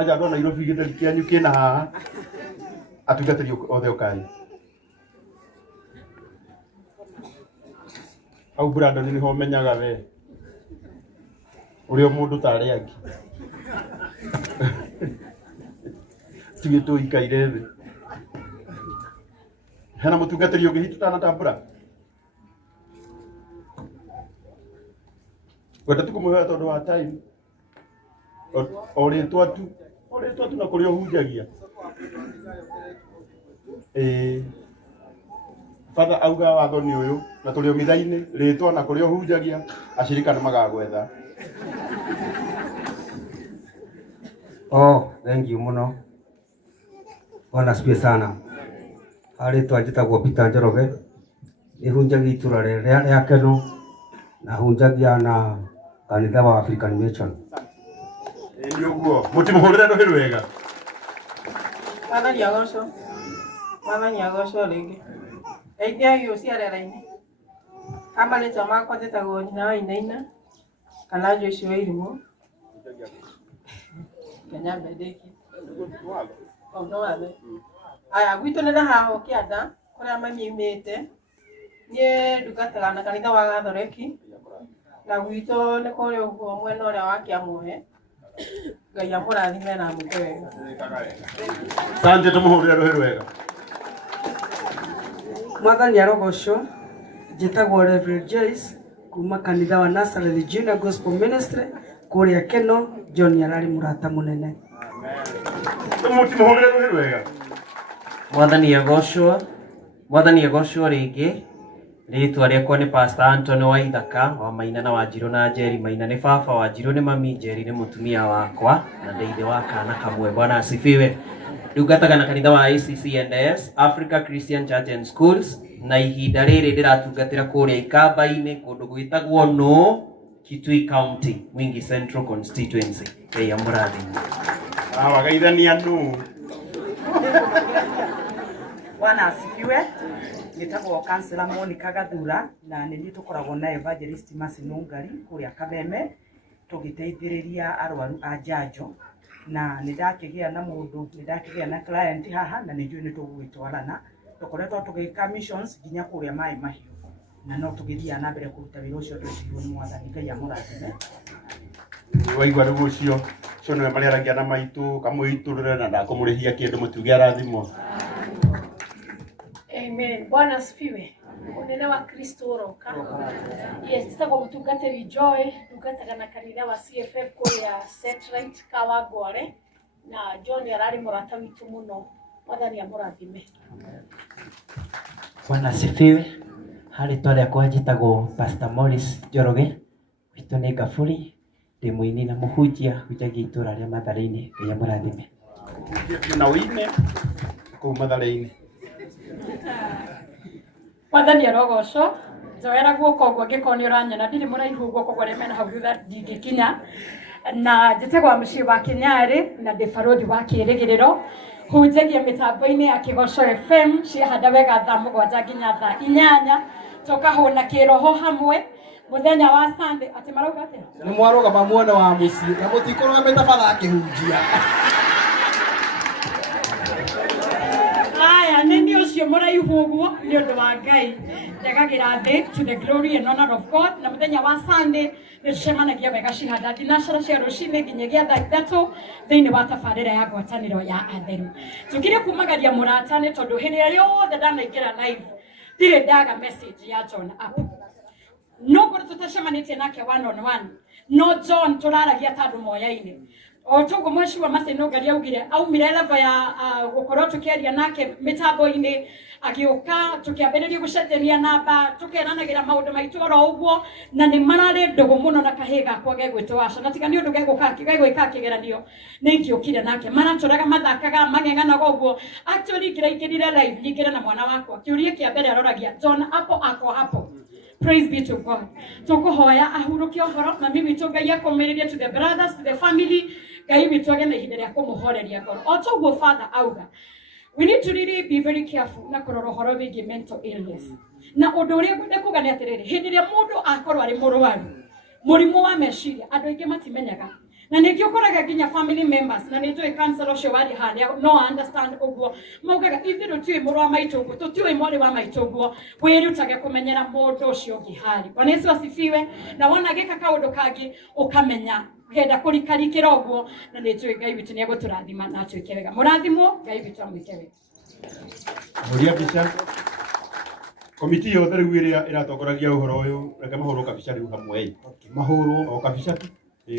aja ndo Nairobi githeri kianyu kina haha atungatĩri othe ũkai au Brandon ni ho menyaga we uri mũndũ tarĩ angĩ tuge tũikaire thĩ hena mũtungatĩri ũngĩ hitu tanatambũra wenda tukũmũhea tondũ wa time orĩtwa tu na kũrĩa ũhunjagia Father auga watho nĩ ũyũ na tũrĩ mitha-inĩ rĩtwa na kũrĩa ũhunjagia ashirika nĩ magagwetha. Thank you muno. Bwana asifiwe sana. Rĩtwa njĩtagwo Peter Njoroge. Ihunjagia itũra rĩa Keno na hunjagia na kanitha wa African Mission. Nĩ ũguo mũtimũhũrĩre rũhĩ wega. Mwathani agocwo rĩngĩ. Eithia ũciarĩra-inĩ. Amarĩtwa makwa njĩtagwo nyina wa Inaina kana Joyce wa Irimũ. Kenya Mbendeki. Aya gwitũ nĩ haha Kĩanda kũrĩa mami umĩte. Niĩ ndungataga na kanitha wa Gathoreki. Na gwitũ nĩ kũrĩa ũguo mwena ũrĩa wa Kĩamũhe. Ngai amũrathime na amũke wega. Sanje tũmũhũrĩre rũhĩ wega. Mwathani arogocwo. Njĩtagwo Reverend Joyce kuma kanitha wa Nazareth Junior Gospel Ministry kũrĩa Keno. John ararĩ mũrata mũnene. Mũtimũhũrĩre rũhĩ wega. Mwathani agocwo rĩngĩ. Rĩtwa rĩakwa nĩ Pastor Anthony Waithaka wa Maina na Wanjiru na Njeri. Maina nĩ baba, Wanjiru nĩ mami, Njeri nĩ mũtumia wakwa na ndeithe wa kana kamwe. Bwana asifiwe. Ndungataga na kanitha wa ACCNS Africa Christian Church and Schools na ihinda rĩrĩ ndĩratungatĩra kũrĩa Ikamba-inĩ kũndũ gwĩtagwo no Kitui County Mwingi Central Constituency. Ngai amũrathime. Wagaithania nũ. Bwana asifiwe. Nĩtagwo Councilor Monica Gathura na nĩ tũkoragwo na Evangelist Masinungari kũrĩa Kameme tũgĩteithĩrĩria arwaru a njanjo na nĩndakĩgĩa na client haha na nĩnjũĩ nĩ tũgũgĩtwarana tũkoretwo tũgĩka missions nginya kũrĩa Mai Mahiũ na no tũgĩthiaga na mbere kũruta wĩra ũcio twĩtĩirwo nĩ Mwathani. Ngai amũrathime. Waigua rĩu ũcio nĩwe marĩaragia na maitũ kamũitũrĩre na ndakũmũrĩhia kĩndũ mũtuge arathimwo. Amen. Bwana asifiwe. Unene wa Kristo uroka. Yes, sitako mtungatĩri Joy, ndungataga na kanitha wa CFF kũrĩa Satellite Kawangware na John ararĩ mũrata witũ mũno. Mwathani amũrathime. Bwana asifiwe. Rĩtwa rĩakwa njĩtagwo Pastor Morris Njoroge. Witũ nĩ Ngaburi, ndĩ mũini na mũhunjia hunjagia itũra rĩa Mathare-inĩ. Ngai amũrathime. Na wĩine kũu Mathare-inĩ. Mwathani arogocwo. Njoera guoko ũguo angĩkorwo nĩ ũranyona ndirĩ mũraihu guoko ũguo mena hau thutha ndingĩkinya. Na njĩtagwo mũciĩ wa Kĩnyarĩ na ndĩ barothi wa Kĩrĩgĩrĩro. Hunjagia mĩtambo-inĩ ya Kĩgoco FM ciahanda wega thaa 7 nginya thaa 8. Tũkahũna kĩroho hamwe. Mũthenya wa Sunday atĩ marauga atĩa? Nĩ mwarũgama muone wa mũciĩ na mũtikũrũgamĩte bara akĩhunjia. Nĩ ũcio mũraihu ũguo nĩ ũndũ wa Ngai ndegagĩra thĩ to the glory and honor of God. Na mũthenya wa Sunday nĩ tũcemanagia wega cihanda thinacara cia rũcinĩ nginyagia thaa 3 thĩinĩ wa tabarĩra ya ngwatanĩro ya atheru. Tũkĩrĩ kumagaria mũrata nĩ tondũ hĩndĩ ĩrĩa yothe ndanaingĩra live ndirĩ ndaga message ya John up. No ngoro tũtacemanĩtie nake one on one. No John tũraragia ta andũ moya-inĩ. O togo mweci wa Masinungari augire aumire level ya gũkorwo tũkĩaria nake mĩtambo-inĩ agĩũka tũkĩambĩrĩria gũcenjania namba tũkeranagĩra maũndũ maitũ oro ũguo na nĩ mararĩ ndũgũ mũno na kahĩĩ gakwa gegwĩtwo Asha na tiga nĩ ũndũ gegwĩka kĩgeranio nĩ ingĩũkire nake maratũraga mathakaga magenganaga ũguo actually ingĩraingĩrire live nyingĩre na mwana wakwa kĩũria kĩa mbere aroragia John hapo. Praise be to God. Tukuhoya ahurũke ũhoro mami witũ Ngai akomĩrĩrie to the brothers to the family. Ngai witũ agene ihinda rĩa kũmũhoreria ngoro. O toguo Father auga. We need to really be very careful na kũrora ũhoro wĩgiĩ mental illness. Na ũndũ ũrĩa ngwenda kuga nĩ atĩrĩrĩ, hĩndĩ ĩrĩa mũndũ akorwo arĩ mũrwaru, mũrimũ wa meciria, andũ aingĩ matimenyaga. na ningĩ ũkoraga nginya family members na nĩtũĩ council ũcio warĩ harĩa no understand ũguo maugaga ithuĩ tũtiũĩ mũrũ wa maitũ ũguo tũtiũĩ mwarĩ wa maitũ ũguo wĩrutage kũmenyera mũndũ ũcio ũngĩ harĩ Bwana Yesu asifiwe na wona gĩka kaũndũ kangĩ ũkamenya genda kũrikarikĩra ũguo na nĩtũĩ Ngai witũ nĩegũtũrathima na atwĩke wega mũrathimwo Ngai witũ amwĩke wega Mũria mbica komiti yothe rĩu ĩrĩa ĩratongoragia ũhoro ũyũ reke mahũrwo kabica rĩu hamwe mahũrwo o kabica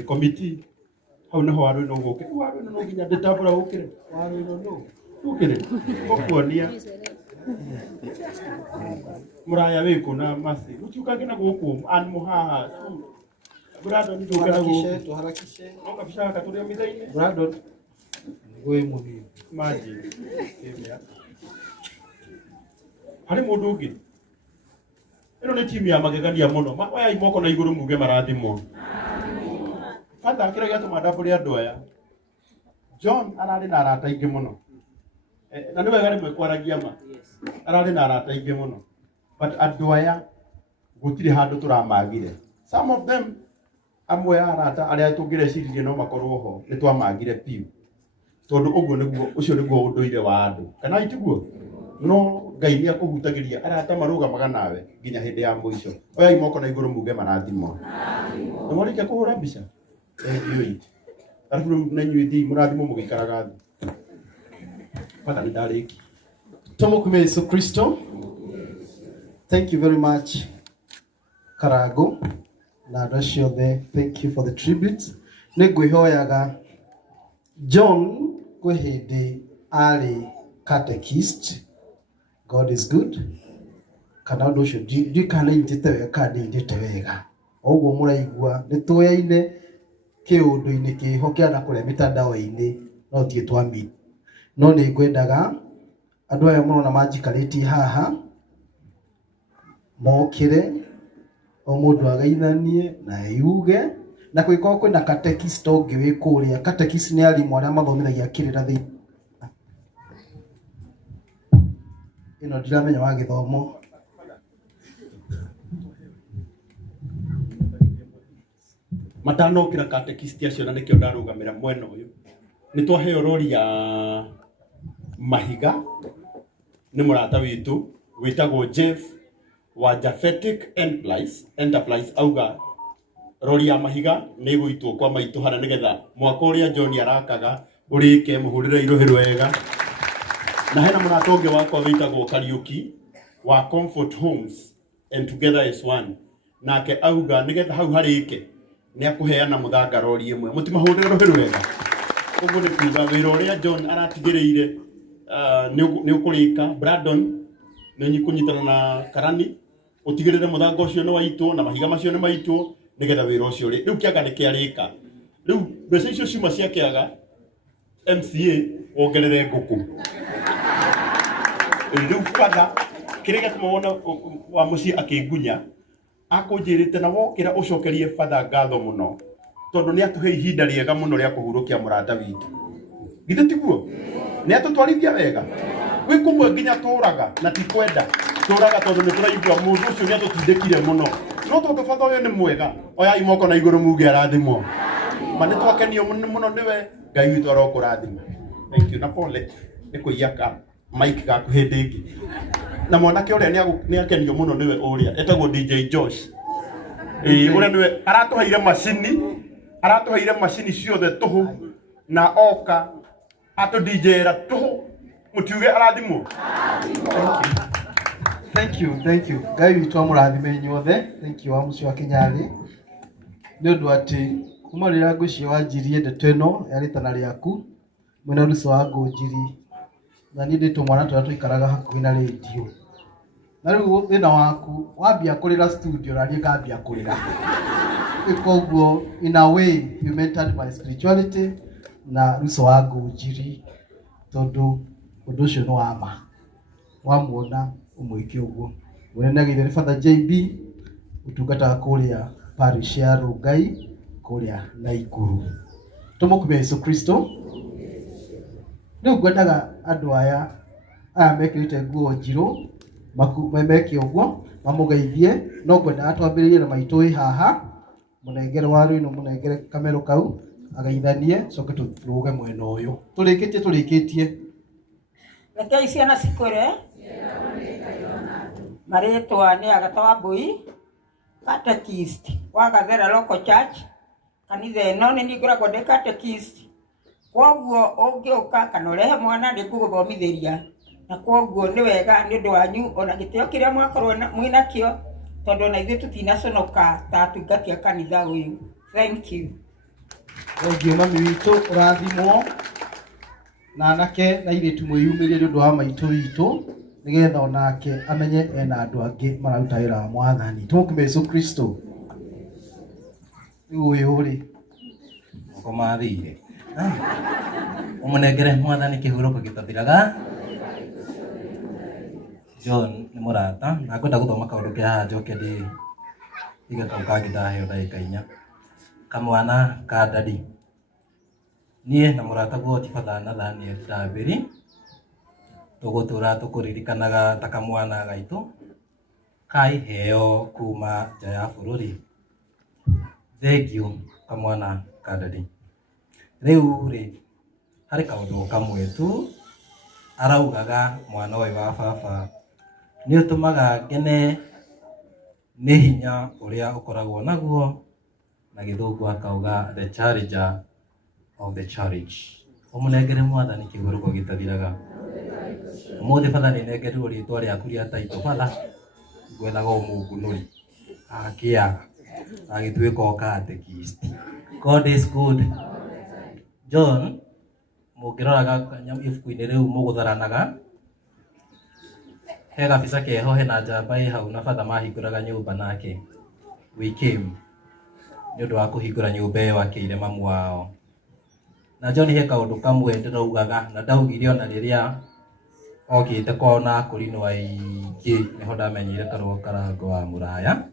komiti hau nĩho warũ ĩno gũkĩra warũ ĩno no nginya ndĩtambũra gũkĩra warũ ĩno no gũkĩra ũkuonia mũraya wĩkũ na masi ũtiũkange na gũkũ animu haha Brandon nĩtũkana gũkũ tũharakishe no kabica gaka tũrĩa mithainĩ Brandon ngũĩ mũhiũ maji harĩ mũndũ ũngĩ ĩno nĩ timu ya magegania mũno oya imoko na igũrũ muge marathimwo Father kĩrĩa gĩatũma ndambũre andũ aya John ararĩ na arata aingĩ mũno na nĩ wega rĩmwe kwaragia ma ararĩ na arata aingĩ mũno but andũ aya gũtirĩ handũ tũramagire some of them amwe arata arĩa tũngĩrecirie no makorwo ho nĩ twamagire piu tondũ ũcio nĩguo ũndũire wa andũ kana itiguo no Ngai nĩ akũhutagĩria arata marũgamaga nawe nginya hĩndĩ ya mũico oya imoko na igũrũ muge marathimwo na mwarĩkia kũhũra mbica arabu na inyuĩ thiĩ mũrathimwo mũgĩikaraga thĩ bata nĩ ndarĩki Tumukume Yesu Kristo. Thank you very much Karago na andũ acio othe thank you for the tribute nĩ ngwĩhoyaga John kwĩ hĩndĩ arĩ catechist God is good kana ũndũ ũcio ndiũĩ kana nyitĩte wega kana ndĩnyitĩte wega ũguo mũraigua nĩ tũyaine kĩũndũ-inĩ kĩho kĩa na kũrĩa mitandao-inĩ no tiĩ twami no nĩ ngwendaga andũ aya mũrona manjikarĩtie haha mokĩre o mũndũ agaithanie na yuge na kwĩkorwo kwĩna catechist ũngĩ wĩ kũrĩa catechist nĩ arimũ arĩa mathomithagia kĩrĩra thĩinĩ ino ndiramenya wa gĩthomo matanokĩra catechist acio na nĩkĩo ndarũgamĩra mwena ũyũ nĩ twaheo rori ya mahiga nĩ mũrata witũ wĩtagwo Jeff wa Japhetic Enterprise auga rori ya mahiga nĩ gũitwo kwa maitũ hana nĩgetha mwaka ũrĩa John arakaga ũrĩke mũhũrĩre irohĩro wega na hena mũrata ũngĩ wakwa wĩtagwo Kariuki wa Comfort Homes and Together as One nake auga nĩgetha hau harĩke nĩ akũheana mũthanga rori ĩmwe mũtimahũrĩre rũhĩro wega ũguo nĩ kuuga wĩra ũrĩa John aratigĩrĩire nĩ ũkũrĩka Brandon nĩ kũnyitana na Karani ũtigĩrĩre mũthanga ũcio nĩ waitwo na mahiga macio nĩ maitwo nĩgetha wĩra ũcio rĩu kĩaga nĩ kĩarĩka rĩu mbeca icio ciuma cia kĩaga MCA wongerere ngũkũ rĩu Father kĩrĩa gĩatũma wona wa mũciĩ akĩngunya akũnjĩrĩte na wokĩra ũcokerie Father ngatho mũno tondũ nĩ atũhe ihinda rĩega mũno rĩa kũhurũkia mũrata witũ githĩ tiguo nĩ atũtwarithia wega gwĩ kũmwe nginya tũraga na ti kwenda tũraga tondũ nĩ tũraigua mũndũ ũcio nĩ atũtindĩkire mũno no tondũ Father ũyũ nĩ mwega oya imoko na igũrũ muge arathimwo ma nĩ twakenio mũno nĩwe Ngai witũ arokũrathima thank you na pole nĩ kũiyaka Mike gaku hĩndĩ ĩngĩ na mwanake ũrĩa nĩ akenio mũno nĩwe ũrĩa etagwo DJ Josh ũrĩa nĩwe aratũheire macini ciothe tũhũ na oka atũ DJ ra tũhũ mũtiuge arathimwo thank you Ngai witũ amũrathime inyuothe thank you wa mũciĩ wa Kĩnyarĩ nĩ ũndũ atĩ kuma rĩrĩa ngũciĩ wanjirie ndeto ĩno ya rĩtana rĩaku mwena Luso wa Ngũnjiri na niĩ ndĩ tũmwana tũrĩa tũikaraga hakuhĩ na radio na rĩu thĩna waku wambia kũrĩra studio na niĩ ngambia kũrĩra koguo in a way you mentored my spirituality na Luso wa Ngũnjiri tondũ ũndũ ũcio nĩ wama wamuona ũmwĩke ũguo mũnene githĩ nĩ Father JB ũtungataga kũrĩa parish ya Rongai kũrĩa Naikuru tũmũkume Yesu Kristo rĩu ngwendaga andũ aya mekĩrĩte nguo njirũ meke ũguo mamũgeithie no ngwendaga twambĩrĩrie na maitũ haha mũnengere waru ĩno mũnengere kamero kau agaithanie coke turuge mwena uyu turikitie Rekei ciana cikure maritwa ni Agata Wambui catechist wa Gathera Local Church kanitha ino ni ngoragwo ndi catechist kwoguo ungiuka kana urehe mwana ndi kuguthomithiria na kwoguo ni wega ni undu wanyu ona gitio kiria mwakorwo mwinakio tondu na ithuĩ tutinaconoka ta atungatia kanitha uyu. Thank you. Thank you mami witũ ũrathimwo na anake na airĩtu mwĩyumĩrie nĩ ũndũ wa maitũ witũ nĩgetha onake amenye ena andũ angĩ mararuta wĩra wa Mwathani. Tũmũkume Yesu Kristo. Rĩu ũyũ rĩ ũkomathire ũmũnengere Mwathani kĩhurũko gĩtathiraga. John nĩ mũrata na ngwenda gũthoma kaũndũ kĩa haha njoke ige kau kangĩ ndaheo ndagĩka 4 kamwana ka ndari. Niĩ na mũrata guo Tibatha Nathaniel Ndambĩri tũgũtũra tũkũririkanaga ta kamwana gaitũ ka iheo kuma nja ya bũrũri. Thengiũ kamwana ka ndari. Rĩu rĩ harĩ kaũndũ kamwe tu araugaga mwana ũyũ wa baba nĩ ũtũmaga ngene nĩ hinya ũrĩa ũkoragwo naguo na gĩthũngũ akauga the challenger of the challenge. Ũmũnengere Mwathani kĩhurũko gĩtathiraga. Ũmũthĩ Batha nĩ nengerirwo rĩtwa rĩaku rĩa taitũ Batha ngwethaga ũmũngunũri akĩaga agĩtuĩka o catechist. God is good. John mũngĩroraga ibuku-inĩ rĩu mũgũtharanaga he gabica keho hena njamba ĩ hau na Batha mahingũraga nyũmba nake we came nĩ ũndũ wa kũhingũra nyũmba ĩyo akĩire mamu wao. Na John he kaũndũ kamwe ndĩraugaga na ndaugire ona rĩrĩa okĩte kwao na akũrinwo aingĩ nĩho ndamenyire karango wa mũraya.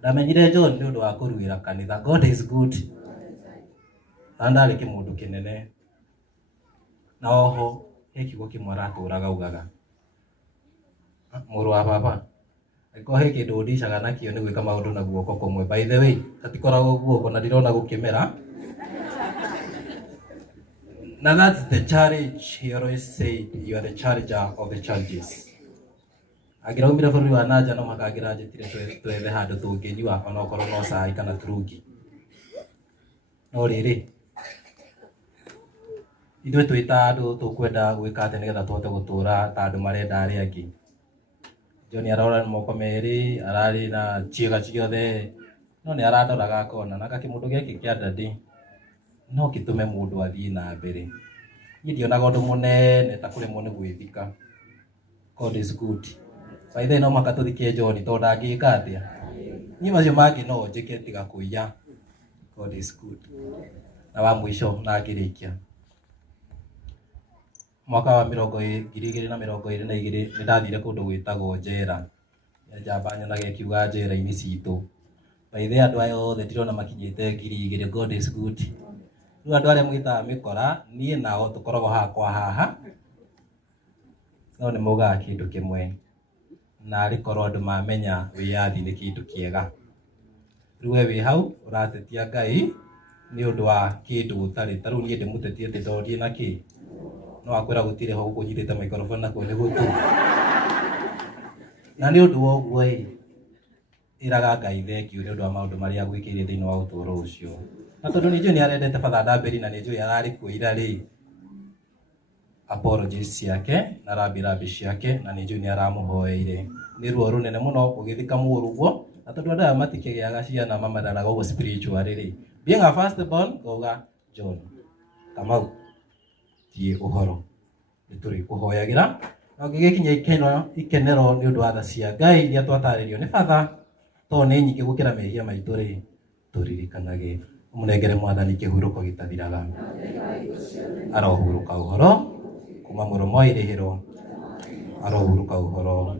Ndamenyire John nĩ ũndũ wa kũruĩra kanitha. God is good. Na ndarĩ kĩmũndũ kĩnene na oho he kiugo kĩmwe aratũraga augaga mũrũ wa baba angĩkorwo he kĩndũ ũndicaga nakĩo nĩ gwĩka maũndũ na guoko kũmwe. By the way hatikoragwo guoko na ndirona gũkĩmera. Now that's the challenge. He always said you are the challenger of the challenges. Agĩraumire bũrũri wa nanja no makangĩra njĩtire twethe handũ tũngĩnyua ona okorwo no cai kana turungi. No rĩrĩ ithuĩ twĩ ta andũ tũkwenda gwĩka atĩ nĩgetha tũhote gũtũra ta andũ marenda arĩa angĩ. John arora moko merĩ ararĩ na ciĩga ciothe no nĩ arandoraga akona na gakĩmũndũ gĩkĩ kĩa ndandi no gĩtũme mũndũ athiĩ na mbere. Niĩ ndionaga ũndũ mũnene ta kũremwo nĩ gwĩthika. God is good. By the way no maka tũthikie John tondũ ndangĩka atĩa. Niĩ macio mangĩ no njĩke tiga kũiya. God is good. Na wa mũico na ngĩrĩkia mwaka wa 2022 nĩ ndathire kũndũ gwĩtagwo njera. Njamba nyonaga ĩkiuga njera-inĩ citũ. By the way andũ aya othe ndirona makinyĩte 2000. God is good. Rĩu andũ arĩa mwĩtaga mĩkora niĩ nao tũkoragwo haha kwa haha no nĩ maugaga kĩndũ kĩmwe na rĩkorwo andũ mamenya wĩyathi nĩ kĩndũ kĩega. Rĩu we wĩ hau ũratetia Ngai nĩ ũndũ wa kĩndũ ũtarĩ. Ta rĩu niĩ ndĩmũtetie atĩ ndorie na kĩ no akwĩra gũtirĩ ho gũkũnyitĩte microphone nakuo nĩ gũtũ. Na nĩ ũndũ wa ũguo ĩraga Ngai thengiũ nĩ ũndũ wa maũndũ marĩa agwĩkĩire thĩinĩ wa ũtũũro ũcio. Na tondũ nĩ njũĩ nĩ arendete Batha Ndambĩri na nĩ njũĩ ararĩ kuo ira rĩ apologies ciake na rambirambi ciake na nĩ njũĩ nĩ aramũhoeire. Nĩ ruo rũnene mũno ũgĩthika mũrũguo na tondũ andũ aya matikĩgĩaga ciana mamareraga ũguo spiritually rĩ. Being a first born ngauga John Kamau tie ũhoro nĩ tũrĩ kũhoyagĩra na ũngĩgĩkinya ikenero nĩ ũndũ wa tha cia Ngai iria twatarĩrio nĩ Batha tondũ nĩ nyingĩ gũkĩra mehia maitũ rĩ tũririkanage. Ũmũnengere Mwathani kĩhurũko gĩtathiraga. Arohurũka ũhoro kuma mũromo irĩhĩrwo arohurũka ũhoro.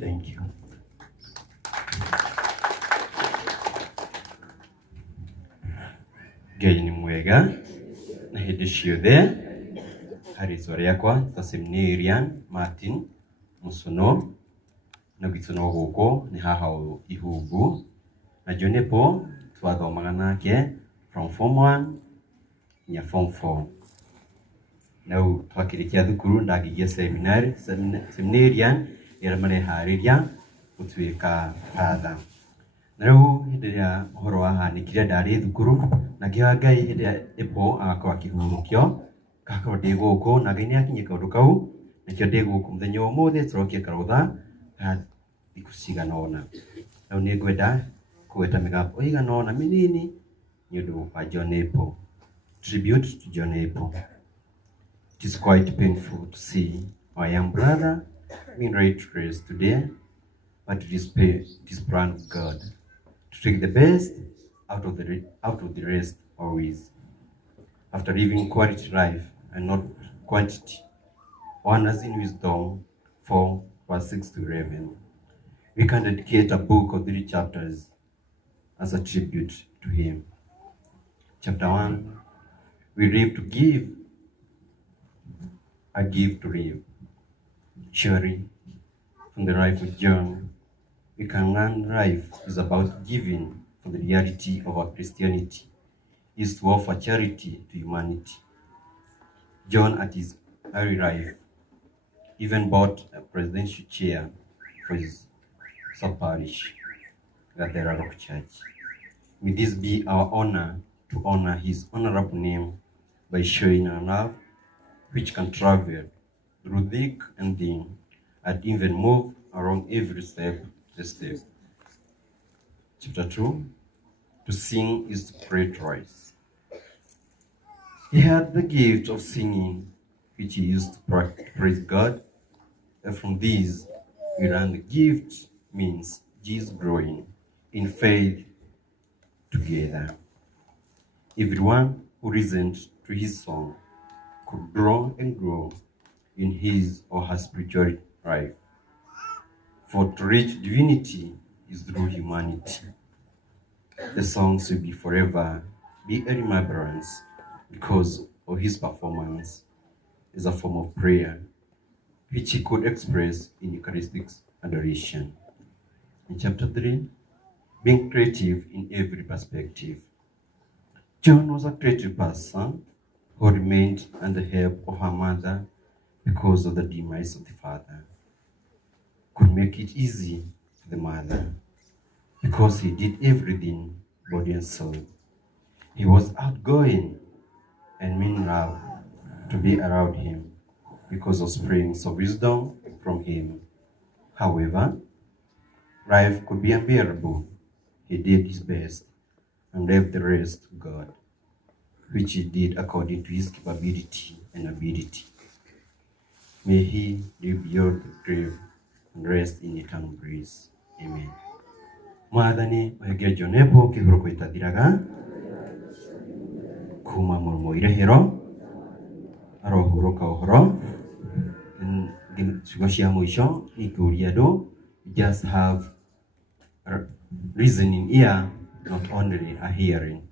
Thank you. Ngai nĩ mwega na hĩndĩ ciothe. Harĩ rĩtwa rĩakwa Tasemnirian Martin Musono na gwitũ no gũkũ nĩ haha ihungu na Jonepo twathomaga nake from form 1 nginya form 4 nau twakirikia thukuru ndagigia seminarian ira marehariria gutuika father na riu hindi ria uhoro wahanikire ndari thukuru na ngiwa Ngai hindi ipo agakorwo akihurukio gakorwo ndi guku na Ngai niakinyia kaundu kau nikio ndi guku muthenya umuthi turokia karutha thiku cigana ona nau ni ngwenda kuweta migambo igana ona minini ni undu wa John Epo. Tribute to John Epo. It is quite painful to see our young brother being laid to rest today, but it is plan of God to take the best out of the rest always. After living quality life and not quantity, one as in Wisdom 4 verse 6 to 11. We can dedicate a book of 3 chapters as a tribute to him. Chapter 1, we live to give, I give to live. Surely, from the life of John, we can learn life is about giving. For the reality of our Christianity is to offer charity to humanity. John, at his early life, even bought a presidential chair for his sub-parish, Gatera Rock Church. May this be our honor to honor his honorable name by showing our love, which can travel through thick and thin, and even move around every step. Chapter 2, to sing is to pray twice. He had the gift of singing, which he used to praise God, and from these we learn the gift means Jesus growing in faith together. Everyone who listened to his song could grow and grow in his or her spiritual life. For to reach divinity is through humanity. The songs will be forever be a remembrance because of his performance is a form of prayer which he could express in Eucharistic adoration. In chapter 3, being creative in every perspective. John was a creative person who remained under the help of her mother because of the demise of the father. Could make it easy for the mother because he did everything, body and soul. He was outgoing and mean love to be around him because of springs of wisdom from him. However, life could be unbearable. He did his best and left the rest to God, which he did according to his capability and ability. May he live beyond the grave and rest in eternal bliss. Amen. Mwathani ohegie John Epo kihuroko itathiraga kuma murumo irehero arohuroka uhoro ciugo cia mwisho ikuria andu just have a listening ear, not only a hearing.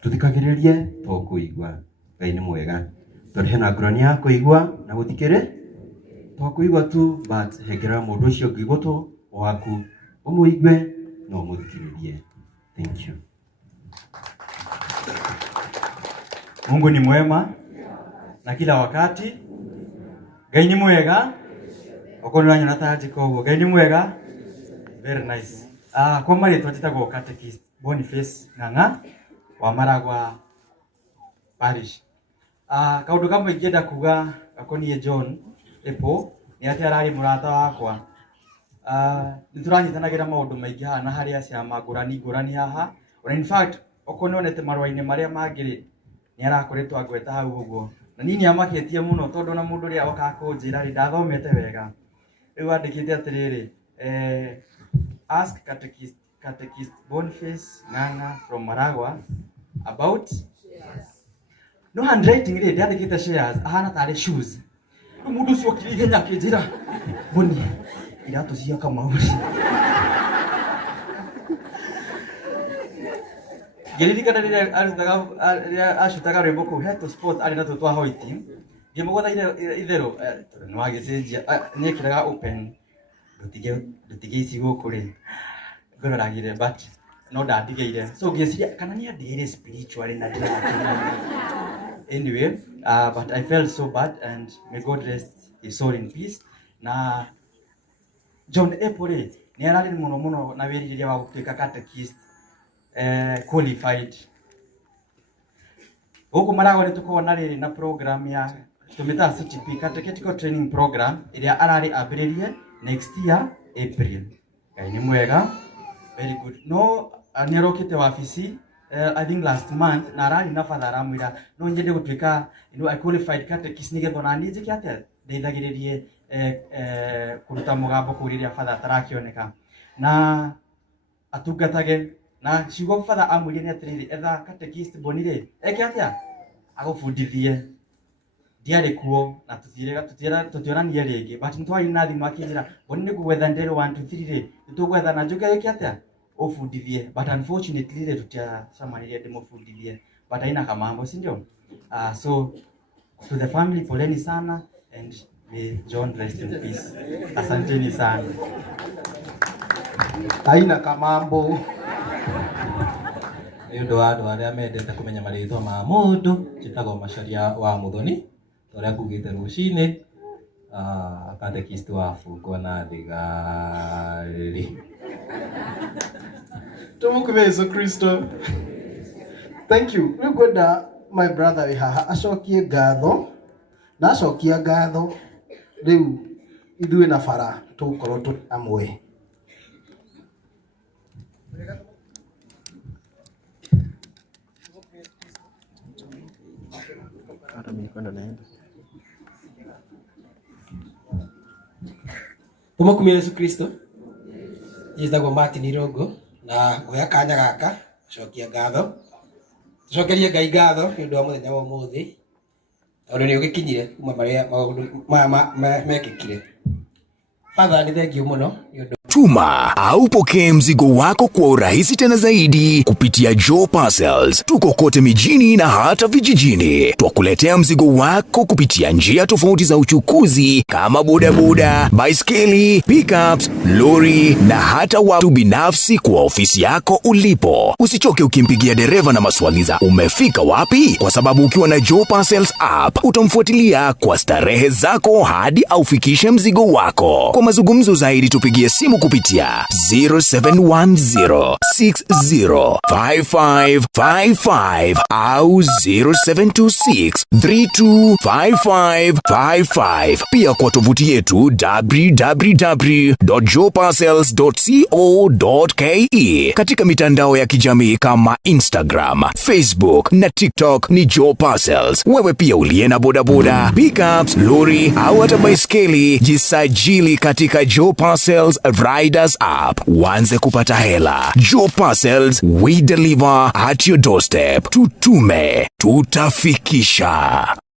Tuthikagiririe twakuigua. Ngai ni mwega tondu hena ngurani ya kuigua na guthikire twakuigua tu, but hengera mundu ucio ngigotwo waku umuigue no muthikiririe. Thank you. Mungu ni mwema na kila wakati. Ngai ni mwega okonora nyana taji koguo. Ngai ni mwega. Very nice. Kwa mari twatitagwo Catechist Boniface Ng'ang'a wa Maragwa Parish. Kaundu kamwe ingĩenda kuga gakonie John Epo ni ati arari murata wakwa. Nĩturanyitanagira maundu maingi haha na haria ciama ngurani haha. In fact okononete marũa-inĩ maria mangĩ ni arakoretwo angweta hau ũguo. Na nini amaketie muno tondu na mundu ria oka kunjira ri ndathomete wega. Riu andikite atiriri ask Catechist Boniface Ng'ang'a from Maragwa about no handwriting ri ndandikite shares ahana tari shoes. Mundu ucio kirihenya kinjira boni iratu cia Kamau. Geririkana rĩrĩa acutaga rwĩmbo kũu Heto Sport arĩ natwo twa Hoiti ngĩmũgũthaire itherũ tondũ nĩwagĩcenjia nĩekĩraga open ndutige ici gũkũ rĩ ngororagire but no ndandigeire so ngeciria kana ni andigire spiritually na ndira anyway but I felt so bad and may God rest his soul in peace. Na John Epore ni arari muno na wiriria wa gutuika catechist qualified huko marago ni tukona riri na program ya tumita CTP catechetical training program iria arari ambiririe next year April. Ngai ni mwega, very good. No ni rokite wabici I think last month na arari na father amwira no nyende gutuika I qualified catechist nigetho na ni njike atia ndeithagiririe kuruta mugambo kuriria father tarakioneka na atungatage na ciugo father amwire ni atiriri etha catechist bonire eke atia agufundithie diare kuo na tutirania ringi but ntwari na thimu akinjira boni ni kugwetha ndero 1 2 3 ri tugwetha na njuke eke atia ufundithie but unfortunately ri tutiacamanirie ndimufundithie but aina kamambo si ndio so to the family poleni sana and may John rest in peace. Asanteni sana. Aina kamambo ni undu wa andu aria mendete kumenya maritwa ma mundu njitagwo Macharia wa Muthoni toria ngugite rucini catechist wa Fungwa na Thigari. Tumukume Yesu Kristo. Thank you. We gwenda my brother wihaha acokie ngatho na acokia ngatho riu ithuĩ na bara tukorwo tu amwe. Tumukumia Yesu Kristo. Njitagwo Martin Irongo na ngoya kanya gaka cokia ngatho. Cokerie Ngai ngatho nĩ ũndũ wa mũthenya wa ũmũthĩ. Tondũ nĩ ũgĩkinyire kuma marĩa maũndũ mekĩkire. Father, ni thank you mũno nĩ ũndũ Tuma au upokee mzigo wako kwa urahisi tena zaidi kupitia Joe Parcels. Tuko kote mijini na hata vijijini. Twakuletea mzigo wako kupitia njia tofauti za uchukuzi kama bodaboda, baiskeli, pickups, lori na hata watu binafsi kwa ofisi yako ulipo. Usichoke ukimpigia dereva na maswali za umefika wapi, kwa sababu ukiwa na Joe Parcels app utamfuatilia kwa starehe zako hadi aufikishe mzigo wako. Kwa mazungumzo zaidi tupigie simu kupitia 0710605555 au 0726325555. Pia kwa tovuti yetu www.joeparcels.co.ke. Katika mitandao ya kijamii kama Instagram, Facebook na TikTok ni Joe Parcels. Wewe pia uliye na bodaboda, pickups, lori au hata baiskeli, jisajili katika Joe Parcels Riders app. Uanze kupata hela. Joe Parcels, we deliver at your doorstep. Tutume, tutafikisha.